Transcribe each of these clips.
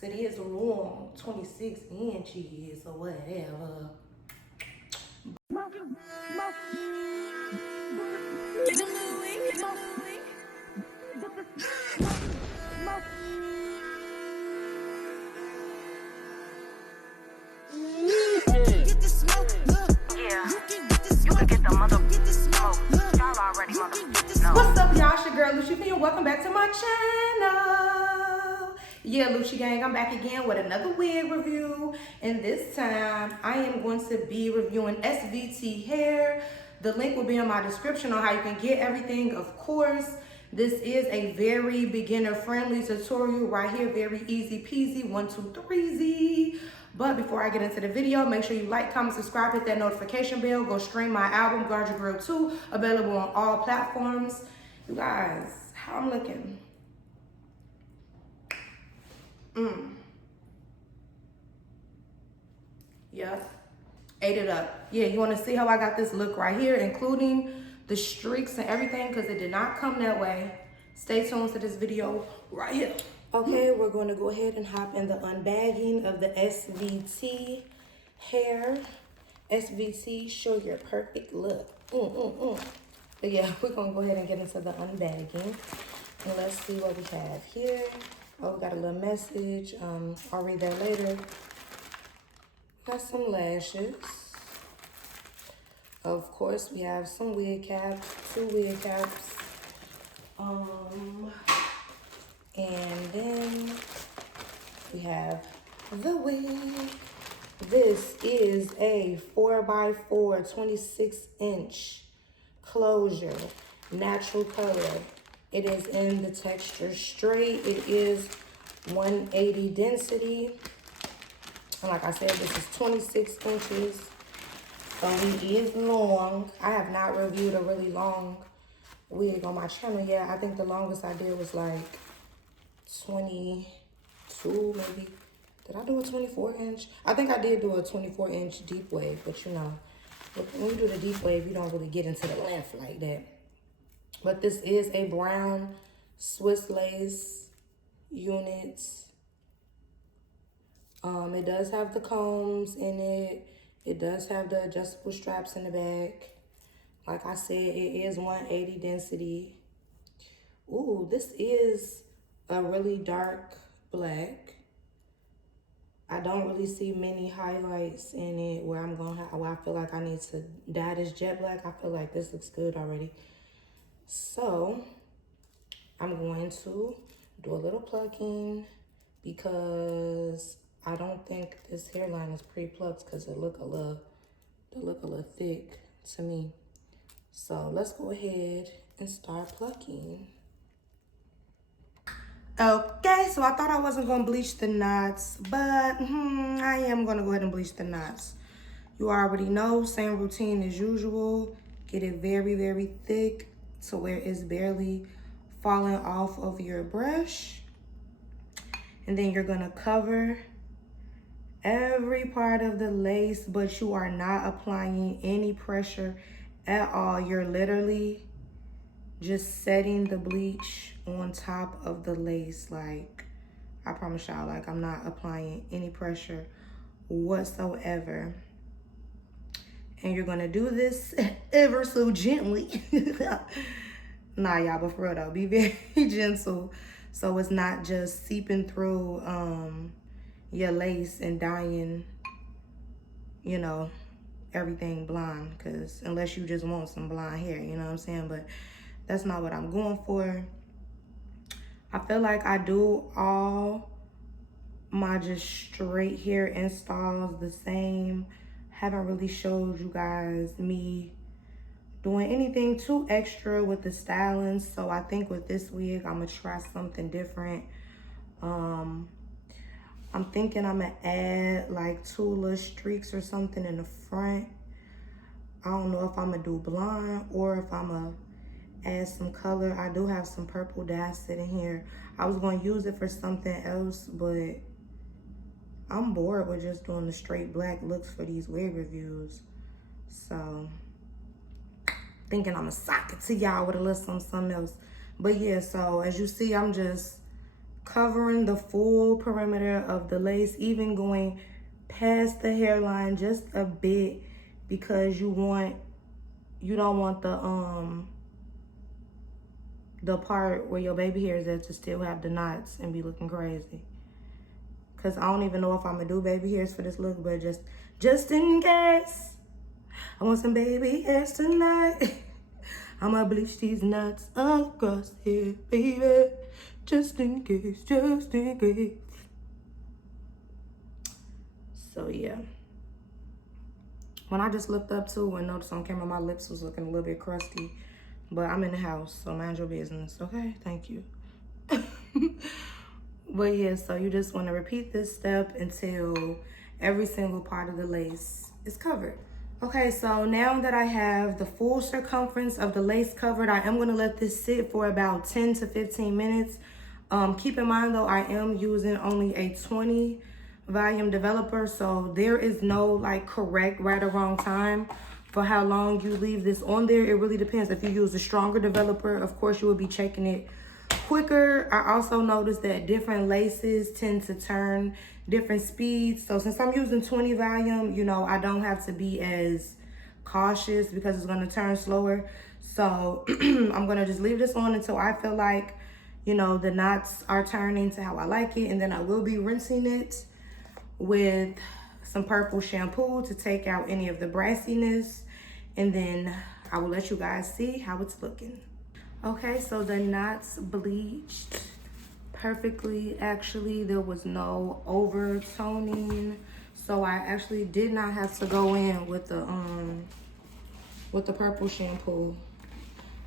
because it is long, 26 inches or whatever. What's up, y'all? It's your girl Lucci and welcome back to my channel. Yeah, Lucci gang, I'm back again with another wig review, and this time I am going to be reviewing SVT Hair. The link will be in my description on how you can get everything. Of course, this is a very beginner friendly tutorial right here, very easy peasy, 1, 2, 3 But before I get into the video, make sure you like, comment, subscribe, hit that notification bell. Go stream my album, Guard Your Girl 2, available on all platforms. You guys, how I'm looking? Yep, ate it up. Yeah, you want to see how I got this look right here, including the streaks and everything, because it did not come that way. Stay tuned to this video right here. Okay, we're going to go ahead and hop in the unbagging of the SVT Hair. SVT, show your perfect look. But yeah, we're going to go ahead and get into the unbagging. And let's see what we have here. Oh, we got a little message. I'll read that later. Got some lashes. Of course, we have some wig caps, 2 wig caps. And then we have the wig. This is a 4x4 26-inch closure, natural color. It is in the texture straight. It is 180 density. And like I said, this is 26 inches. So it is long. I have not reviewed a really long wig on my channel yet. I think the longest I did was like 22 maybe. Did I do a 24-inch? I think I did do a 24-inch deep wave, but you know, when you do the deep wave, you don't really get into the length like that. But this is a brown Swiss lace unit. It does have the combs in it. It does have the adjustable straps in the back. Like I said, it is 180 density. Ooh, this is a really dark black. I don't really see many highlights in it where where I feel like I need to dye this jet black. I feel like this looks good already. So I'm going to do a little plucking because I don't think this hairline is pre-plucked because it look a little thick to me. So let's go ahead and start plucking. Okay, so I thought I wasn't gonna bleach the knots, but I am gonna go ahead and bleach the knots. You already know, same routine as usual. Get it very, very thick to where it's barely falling off of your brush. And then you're gonna cover every part of the lace, but you are not applying any pressure at all. You're literally just setting the bleach on top of the lace. Like, I promise y'all, like, I'm not applying any pressure whatsoever. And you're gonna do this ever so gently. Nah, y'all, but for real though, be very gentle so it's not just seeping through your lace and dyeing, you know, everything blonde. Because unless you just want some blonde hair, you know what I'm saying? But that's not what I'm going for. I feel like I do all my just straight hair installs the same. Haven't really showed you guys me doing anything too extra with the styling. So I think with this wig, I'm gonna try something different. I'm thinking I'm gonna add like 2 little streaks or something in the front. I don't know if I'm gonna do blonde or if I'm gonna add some color. I do have some purple dye sitting here. I was going to use it for something else, but I'm bored with just doing the straight black looks for these wig reviews. So thinking I'm gonna sock it to y'all with a little something else. But yeah, so as you see, I'm just covering the full perimeter of the lace, even going past the hairline just a bit, because you don't want the part where your baby hair is at to still have the knots and be looking crazy. Cause I don't even know if I'm gonna do baby hairs for this look, but just in case, I want some baby hairs tonight. I'ma bleach these knots across here, baby. Just in case, just in case. So yeah. When I just looked up too and noticed on camera my lips was looking a little bit crusty, but I'm in the house, so mind your business, okay? Thank you. But yeah, so you just want to repeat this step until every single part of the lace is covered. Okay, so now that I have the full circumference of the lace covered, I am going to let this sit for about 10 to 15 minutes. Keep in mind though, I am using only a 20 volume developer, so there is no like correct right or wrong time for how long you leave this on there. It really depends. If you use a stronger developer, of course you will be checking it quicker. I also noticed that different laces tend to turn different speeds. So since I'm using 20 volume, you know, I don't have to be as cautious because it's going to turn slower. So I'm going to just leave this on until I feel like, you know, the knots are turning to how I like it. And then I will be rinsing it with some purple shampoo to take out any of the brassiness. And then I will let you guys see how it's looking. Okay, so the knots bleached perfectly. Actually, there was no overtoning, so I actually did not have to go in with the purple shampoo.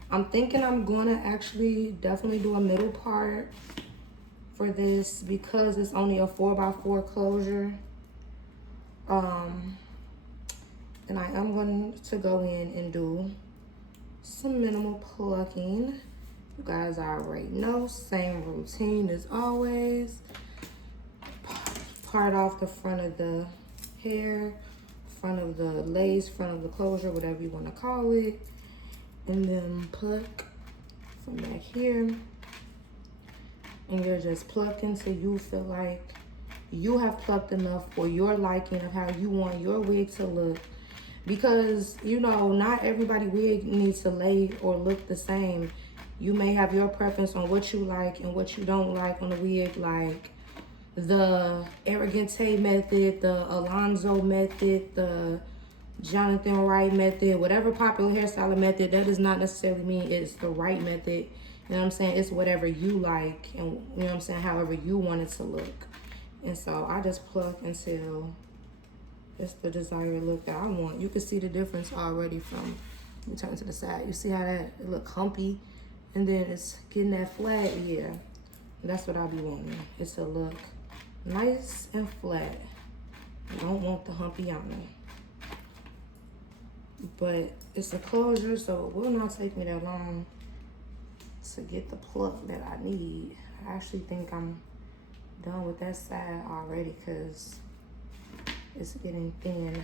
I'm thinking I'm gonna actually definitely do a middle part for this because it's only a 4x4 closure. And I am going to go in and do some minimal plucking. You guys already know, same routine as always. Part off the front of the hair, front of the lace, front of the closure, whatever you want to call it. And then pluck from back here. And you're just plucking till you feel like you have plucked enough for your liking of how you want your wig to look. Because, you know, not everybody wig needs to lay or look the same. You may have your preference on what you like and what you don't like on a wig, like the Arrogante method, the Alonzo method, the Jonathan Wright method, whatever popular hairstyling method. That does not necessarily mean it's the right method. You know what I'm saying? It's whatever you like and, you know what I'm saying, however you want it to look. And so I just pluck until it's the desired look that I want. You can see the difference already from, let me turn to the side. You see how that it look humpy and then it's getting that flat? Yeah, that's what I be wanting. It's to look nice and flat. I don't want the humpy on it. But it's a closure, so it will not take me that long to get the pluck that I need. I actually think I'm done with that side already because it's getting thin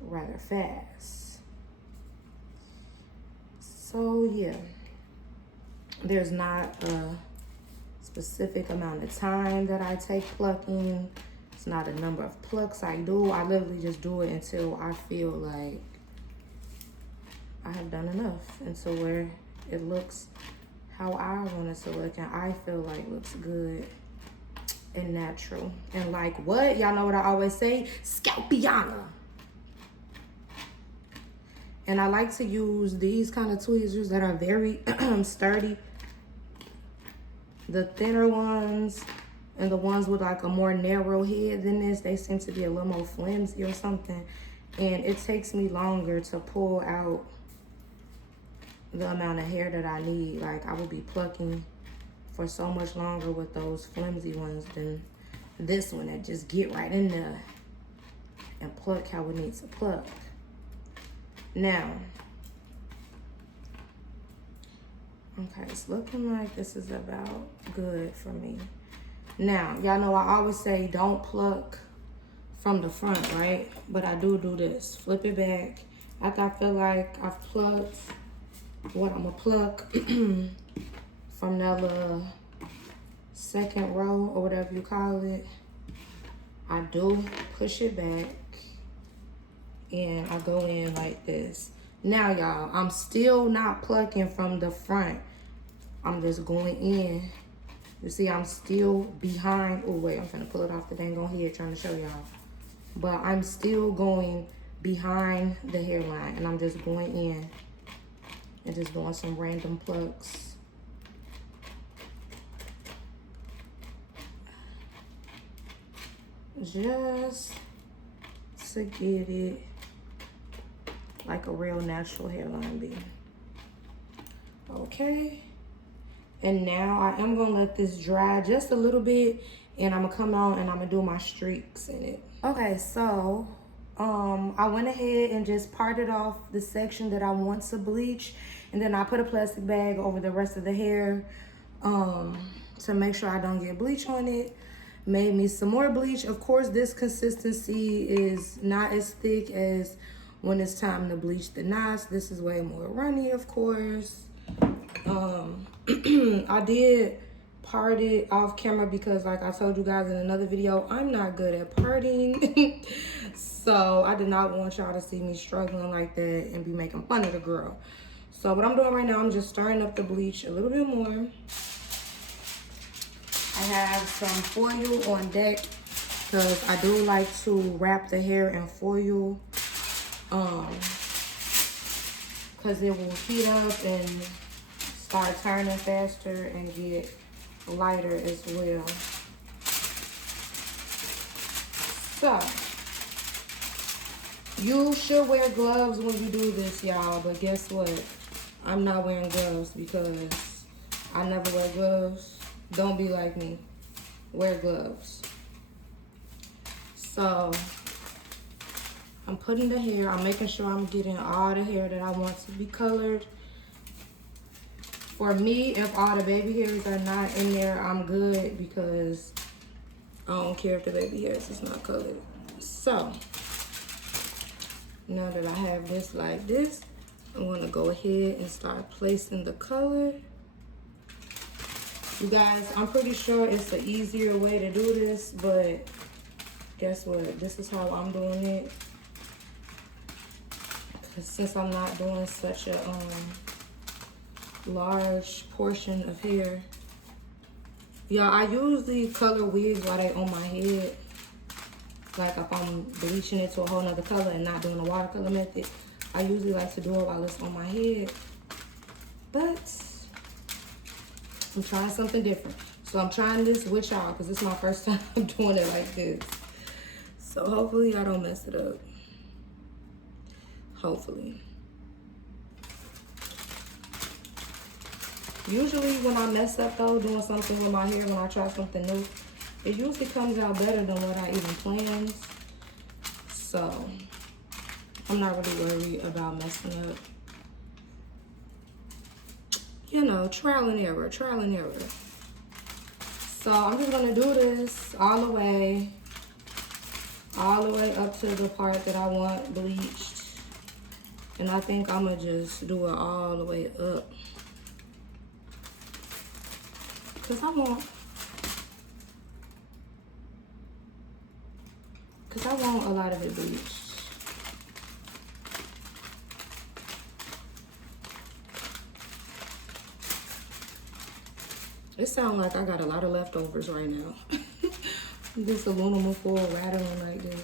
rather fast. So yeah, there's not a specific amount of time that I take plucking. It's not a number of plucks I do. I literally just do it until I feel like I have done enough, until where it looks how I want it to look and I feel like looks good and natural. And like what? Y'all know what I always say? Scalpiana. And I like to use these kind of tweezers that are very sturdy. The thinner ones and the ones with like a more narrow head than this, they seem to be a little more flimsy or something. And it takes me longer to pull out the amount of hair that I need. Like I will be plucking for so much longer with those flimsy ones than this one that just get right in there and pluck how it needs to pluck. Now, okay, it's looking like this is about good for me. Now, y'all know I always say don't pluck from the front, right? But I do this. Flip it back. After I feel like I've plucked what I'm gonna pluck from that little second row or whatever you call it, I do push it back and I go in like this. Now y'all, I'm still not plucking from the front. I'm just going in. You see, I'm still behind. Oh wait, I'm trying to pull it off the dang on head trying to show y'all. But I'm still going behind the hairline and I'm just going in and just doing some random plucks. Just to get it like a real natural hairline be. Okay. And now I am gonna let this dry just a little bit and I'm gonna come on and I'm gonna do my streaks in it. Okay, so I went ahead and just parted off the section that I want to bleach, and then I put a plastic bag over the rest of the hair to make sure I don't get bleach on it. Made me some more bleach. Of course, this consistency is not as thick as when it's time to bleach the knots. This is way more runny, of course. I did part it off camera because, like I told you guys in another video, I'm not good at parting. So I did not want y'all to see me struggling like that and be making fun of the girl. So what I'm doing right now, I'm just stirring up the bleach a little bit more. I have some foil on deck because I do like to wrap the hair in foil because it will heat up and start turning faster and get lighter as well. So you should wear gloves when you do this, y'all, but guess what? I'm not wearing gloves because I never wear gloves. Don't be like me. Wear gloves. So I'm putting the hair, I'm making sure I'm getting all the hair that I want to be colored. For me, if all the baby hairs are not in there, I'm good because I don't care if the baby hairs is not colored. So now that I have this like this, I'm gonna go ahead and start placing the color. You guys, I'm pretty sure it's an easier way to do this, but guess what? This is how I'm doing it. Because since I'm not doing such a large portion of hair. Yeah, I usually color wigs while they on my head. Like if I'm bleaching it to a whole nother color and not doing the watercolor method, I usually like to do it while it's on my head. But I'm trying something different. So I'm trying this with y'all because this is my first time doing it like this. So hopefully I don't mess it up. Hopefully. Usually when I mess up though, doing something with my hair, when I try something new, it usually comes out better than what I even planned. So I'm not really worried about messing up. You know, trial and error, trial and error. So I'm just gonna do this all the way up to the part that I want bleached. And I think I'm gonna just do it all the way up. Cause I want a lot of it bleached. It sounds like I got a lot of leftovers right now. This aluminum foil rattling like this.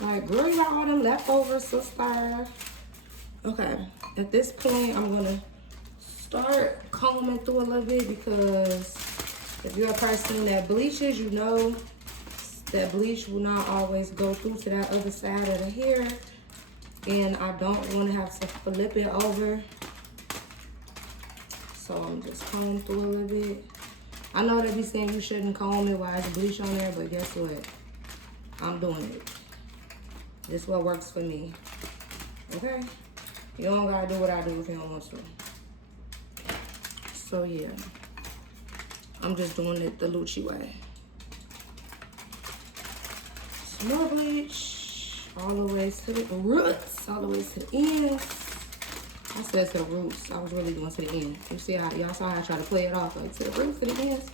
Like, girl, you got all them leftovers, sister. Okay, at this point, I'm gonna start combing through a little bit because if you're a person that bleaches, you know that bleach will not always go through to that other side of the hair. And I don't want to have to flip it over. So I'm just combing through a little bit. I know they be saying you shouldn't comb it while it's bleach on there, but guess what? I'm doing it. This is what works for me. Okay? You don't gotta do what I do if you don't want to. So yeah, I'm just doing it the Lucci way. Some more bleach all the way to the roots, all the way to the ends. I said to the roots. I was really doing to the end. You see how y'all saw how I tried to play it off like to the roots, to the ends.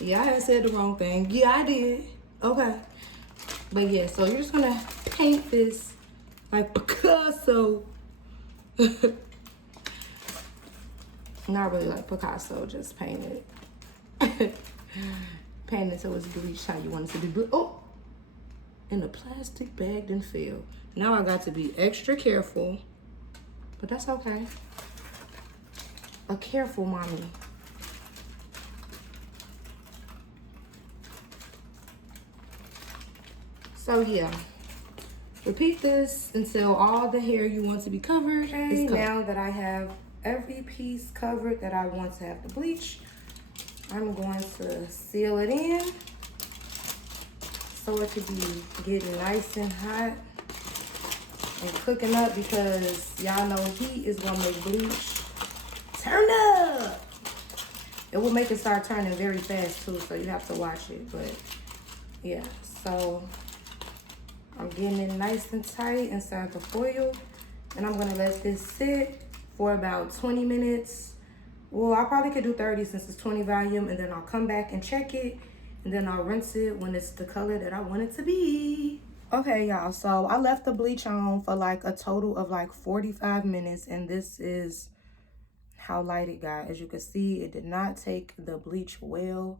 Yeah, I had said the wrong thing. Yeah, I did. Okay. But yeah, so you're just gonna paint this like Picasso. Not really like Picasso, just paint it. Paint it so it's bleached how you want it to be. Oh! And the plastic bag didn't fail. Now I got to be extra careful. But that's okay. A careful mommy. So yeah. Repeat this until all the hair you want to be covered is covered. Now that I have every piece covered that I want to have the bleach, I'm going to seal it in so it could be getting nice and hot and cooking up, because y'all know heat is gonna make bleach turn up. It will make it start turning very fast too, so you have to watch it. But yeah, so I'm getting it nice and tight inside the foil, and I'm gonna let this sit for about 20 minutes. Well, I probably could do 30 since it's 20 volume, and then I'll come back and check it, and then I'll rinse it when it's the color that I want it to be. Okay, y'all, so I left the bleach on for like a total of like 45 minutes, and this is how light it got. As you can see, it did not take the bleach well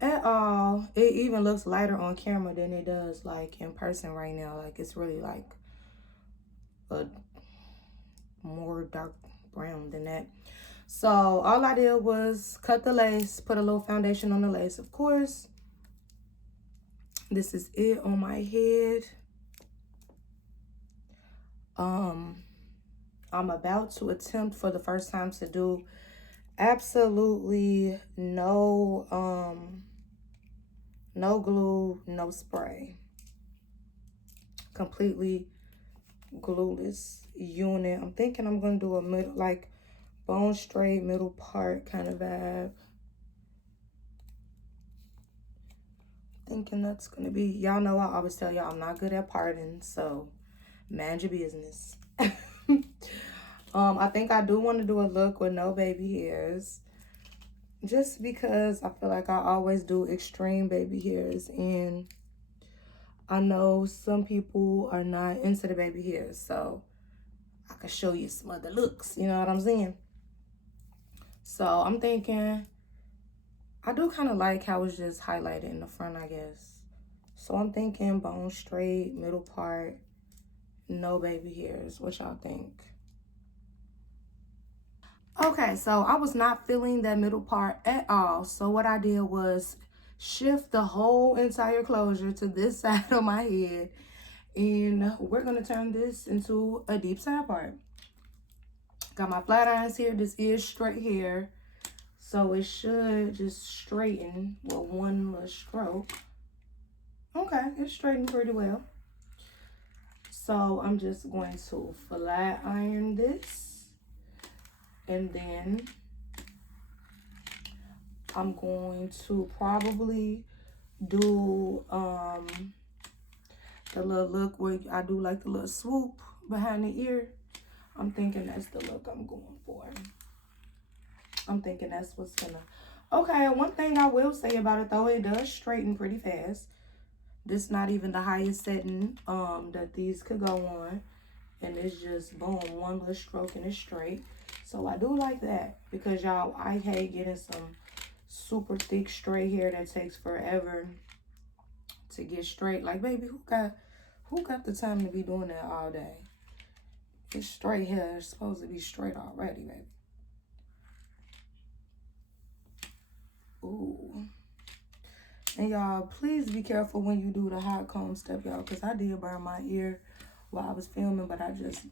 at all. It even looks lighter on camera than it does like in person right now. Like it's really like a more dark brown than that. So all I did was cut the lace, put a little foundation on the lace, of course. This is it on my head. I'm about to attempt for the first time to do absolutely no glue, no spray. Completely glueless unit. I'm thinking I'm gonna do a middle, like bone straight middle part kind of vibe. Thinking that's gonna be, y'all know I always tell y'all I'm not good at parting, so mind your business. I think I do want to do a look with no baby hairs, just because I feel like I always do extreme baby hairs, and I know some people are not into the baby hairs, so I can show you some other looks, you know what I'm saying? So I'm thinking, I do kind of like how it's just highlighted in the front, I guess. So I'm thinking bone straight, middle part, no baby hairs. What y'all think? Okay, so I was not feeling that middle part at all. So what I did was shift the whole entire closure to this side of my head. And we're going to turn this into a deep side part. Got my flat irons here. This is straight hair, so it should just straighten with one little stroke. Okay, it's straightened pretty well. So I'm just going to flat iron this, and then I'm going to probably do the little look where I do like the little swoop behind the ear. I'm thinking that's the look I'm going for. I'm thinking that's what's gonna... Okay, one thing I will say about it though, it does straighten pretty fast. This not even the highest setting that these could go on. And it's just boom, one little stroke and it's straight. So I do like that, because y'all, I hate getting some super thick straight hair that takes forever to get straight. Like, baby, who got the time to be doing that all day? It's straight hair. It's supposed to be straight already, baby. Ooh. And y'all, please be careful when you do the hot comb step, y'all, because I did burn my ear while I was filming, but I just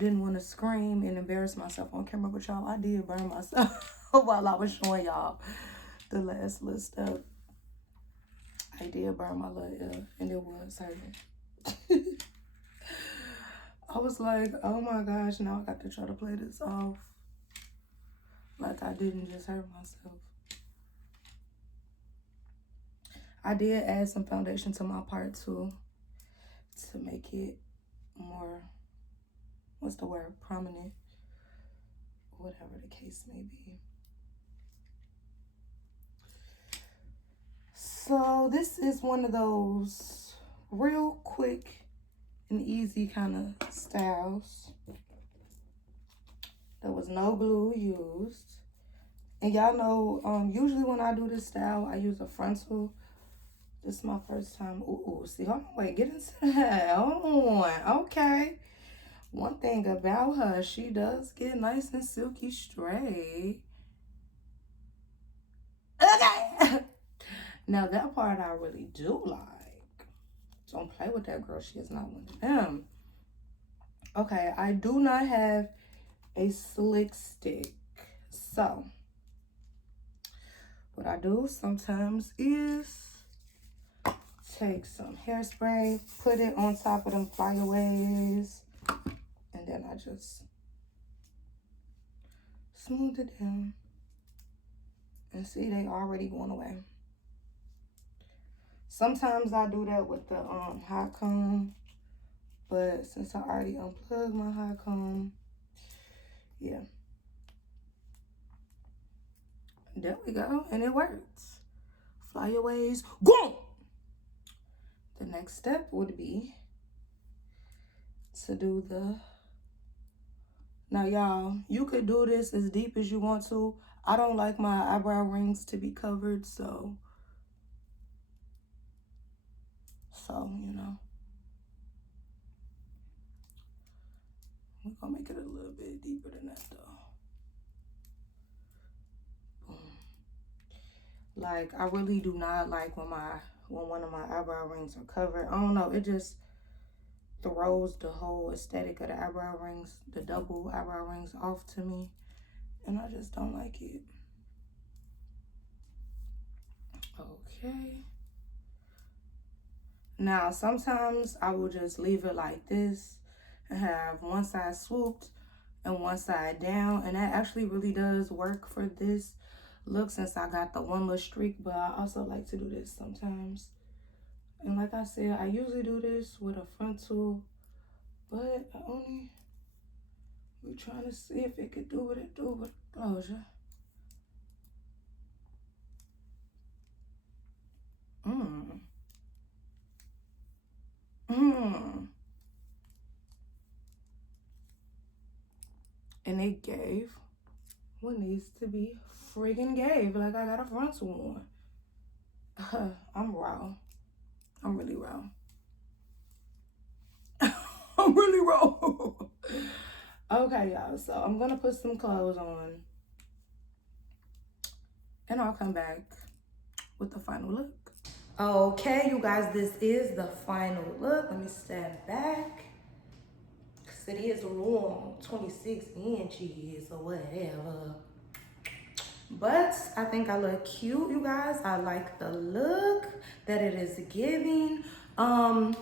didn't want to scream and embarrass myself on camera. But y'all, I did burn myself while I was showing y'all the last little step. I did burn my little ear, and it was hurting. I was like, oh my gosh, now I got to try to play this off like I didn't just hurt myself. I did add some foundation to my part too, to make it more, what's the word, prominent. whatever the case may be. So this is one of those real quick and easy kind of styles. There was no glue used. And y'all know, usually when I do this style, I use a frontal. This is my first time. Ooh, see, hold on, wait, get into that. Hold on, okay. One thing about her, she does get nice and silky straight. Okay. Now that part I really do like. Don't play with that girl. She is not one of them. Okay, I do not have a slick stick. So, what I do sometimes is take some hairspray, put it on top of them flyaways, and then I just smooth it down. And see, they already going away. Sometimes I do that with the hot comb, but since I already unplugged my hot comb, yeah. There we go, and it works. Flyaways, go! The next step would be to do the, now y'all, you could do this as deep as you want to. I don't like my eyebrow rings to be covered, so you know. We're gonna make it a little bit deeper than that though. Boom. Like, I really do not like when one of my eyebrow rings are covered. I don't know, it just throws the whole aesthetic of the eyebrow rings, the double eyebrow rings, off to me. And I just don't like it. Okay. Now, sometimes I will just leave it like this and have one side swooped and one side down. And that actually really does work for this look since I got the one little streak. But I also like to do this sometimes. And like I said, I usually do this with a frontal, but I only, we're trying to see if it could do what it do with closure. And it gave what needs to be friggin' gave. Like I got a frontal on. I'm raw. I'm really raw. I'm really raw. Okay, y'all. So I'm gonna put some clothes on. And I'll come back with the final look. Okay, you guys, this is the final look. Let me stand back. Cause it is long, 26 inches or whatever. But I think I look cute, you guys. I like the look that it is giving. Number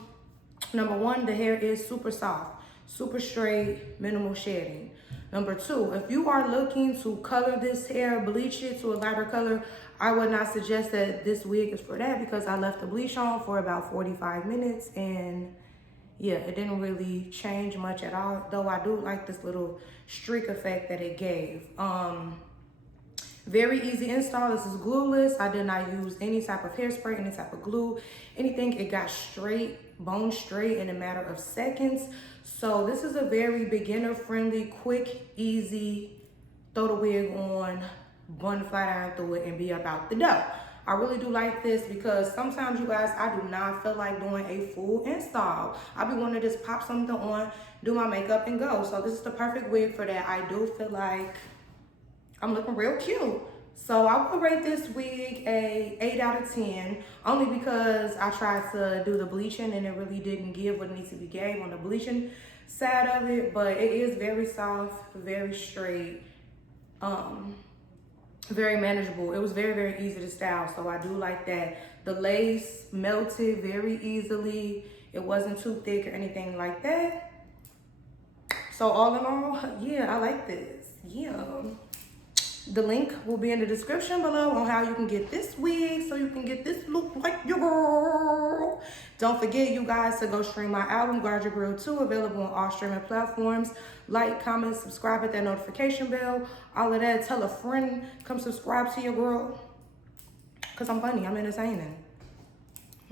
one, the hair is super soft, super straight, minimal shedding. Number two, if you are looking to color this hair, bleach it to a lighter color, I would not suggest that this wig is for that because I left the bleach on for about 45 minutes and yeah, it didn't really change much at all, though I do like this little streak effect that it gave. Very easy install. This is glueless. I did not use any type of hairspray, any type of glue, anything. It got straight, bone straight in a matter of seconds. So this is a very beginner friendly, quick, easy, throw the wig on, bun flat iron through it and be about the dough. I really do like this because sometimes, you guys, I do not feel like doing a full install. I be wanting to just pop something on, do my makeup and go. So this is the perfect wig for that. I do feel like I'm looking real cute. So I would rate this wig a 8 out of 10, only because I tried to do the bleaching and it really didn't give what it needs to be gave on the bleaching side of it, but it is very soft, very straight, very manageable. It was very, very easy to style, so I do like that. The lace melted very easily. It wasn't too thick or anything like that. So all in all, yeah, I like this. Yeah. The link will be in the description below on how you can get this wig so you can get this look like your girl. Don't forget, you guys, to go stream my album, Guard Your Girl 2, available on all streaming platforms. Like, comment, subscribe, hit that notification bell, all of that. Tell a friend, come subscribe to your girl. Because I'm funny, I'm entertaining.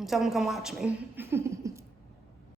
Tell them to come watch me.